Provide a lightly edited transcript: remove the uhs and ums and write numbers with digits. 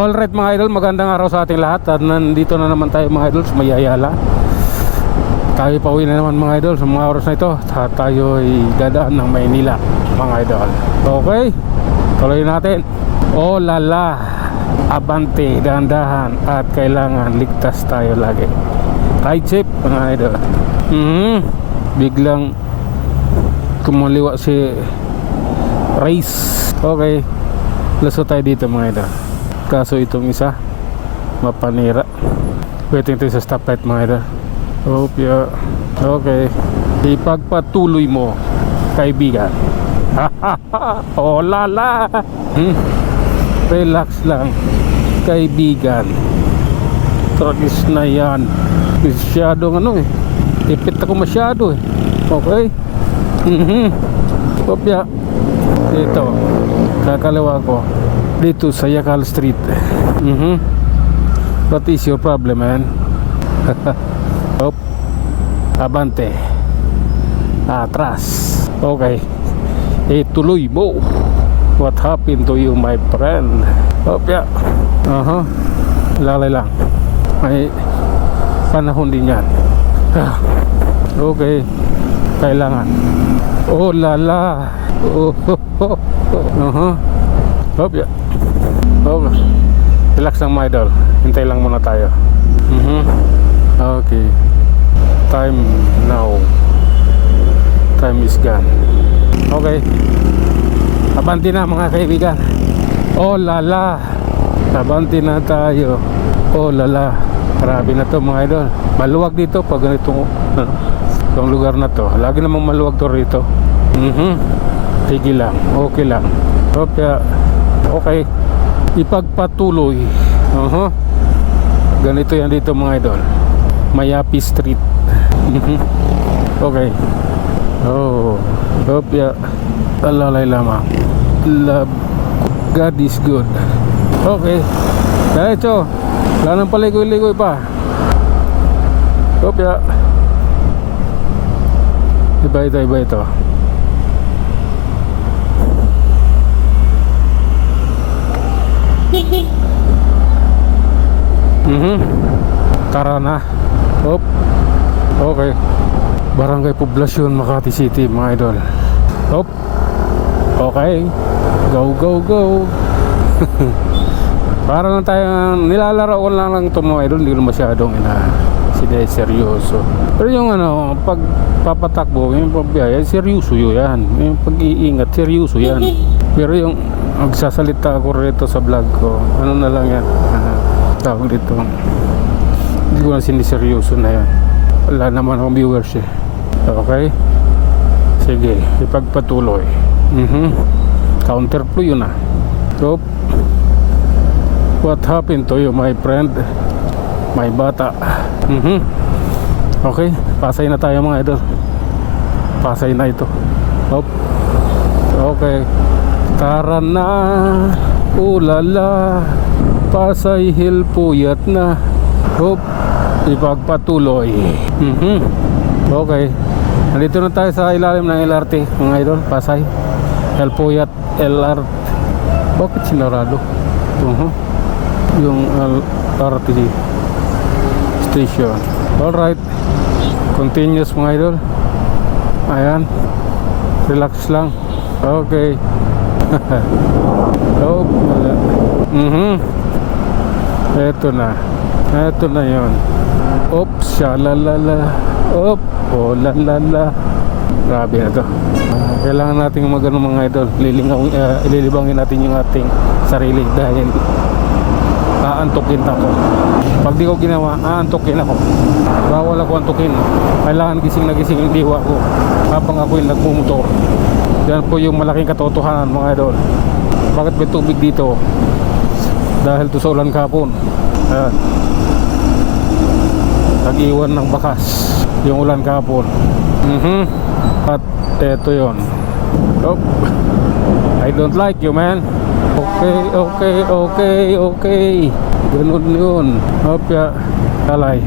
Alright mga idol, magandang araw sa ating lahat. At nandito na naman tayo mga idol sa may Ayala. Tayo pauwi na naman mga idol sa mga oras na ito. Tayo ay dadaan ng Maynila mga idol. Okay, tuloy natin. Oh lala, abante, dahan-dahan. At kailangan ligtas tayo lagi. Ride safe mga idol. Biglang kumaliwa si race. Okay, laso tayo dito mga idol. Kaso itong isa mapanira. Waiting tayo sa stoplight mga idol. Okay, ipagpatuloy mo kaibigan. Oh lala. Relax lang kaibigan. Tragis na yan. Masyadong ano tipit ako masyado Okay. Kopya dito kakalawa ko dito sa Yakal Street. What is your problem, man? Hop. Abante. Atras. Okay. Tuloy mo. What happened to you, my friend? Hop, yeah. Lalay lang. May panahon din yan. Okay. Kailangan. Oh, lala. Hop, yeah. Okay. Relax lang my idol. Hintay lang muna tayo. Okay. Time now. Time is gone. Okay. Abanti na mga kaibigan. Oh lala. Abanti na tayo. Oh lala. Grabe na to mga idol. Maluwag dito pag ganitong itong lugar na to. Lagi namang maluwag to rito. Sige lang. Okay lang. Okay. Ipagpatuloy. Ganito yan dito mga idol. Mayapi Street. Okay. Alalay lamang. Love. God is good. Okay. Diretso. Wala nang paligoy-ligoy pa. Iba ito. Tara na. Okay. Barangay Poblasyon, Makati City mga idol. Okay. Go. Para lang tayo nilalaro ko lang ito mga idol. Hindi ko masyadong seryoso. Pero yung pagpapatakbo, yung pagbiyahe, seryoso yan. Yung pag-iingat, seryoso yan. Pero yung magsasalita ako rito sa vlog ko, ano na lang yan, tawag dito, hindi ko na siniseryoso na yan. Wala naman akong viewers Okay. Sige, ipagpatuloy. Counterflow yun What happened to you, my friend? My bata. Okay, pasay na tayo mga idol. Pasay na ito. Okay. Tara na. Ulala. Pasay Hill puyat na. Ipagpatuloy. Okay. Nandito na tayo sa ilalim ng LRT mga idol. Pasay Hill puyat LRT. Bakit sinarado? Yung LRT station. Alright. Continuous mga idol. Ayan. Relax lang. Okay. Ito na yon. Shalalala. Oh lalala. Grabe na to. Kailangan natin magano mga idol. Ililibangin natin yung ating sarili dahil aantukin ako. Pag di ko ginawa, aantukin ako. Bawal ako antukin. Kailangan gising na gising yung diwa ko habang ako yung nagmumotor. Yan po yung malaking katotohanan mga idol. Bakit may tubig dito? Dahil to sa ulan kahapon. Ayan. Nag-iwan ng bakas yung ulan kahapon. At eto yun. I don't like you, man. Okay. Ganun yun. Talay.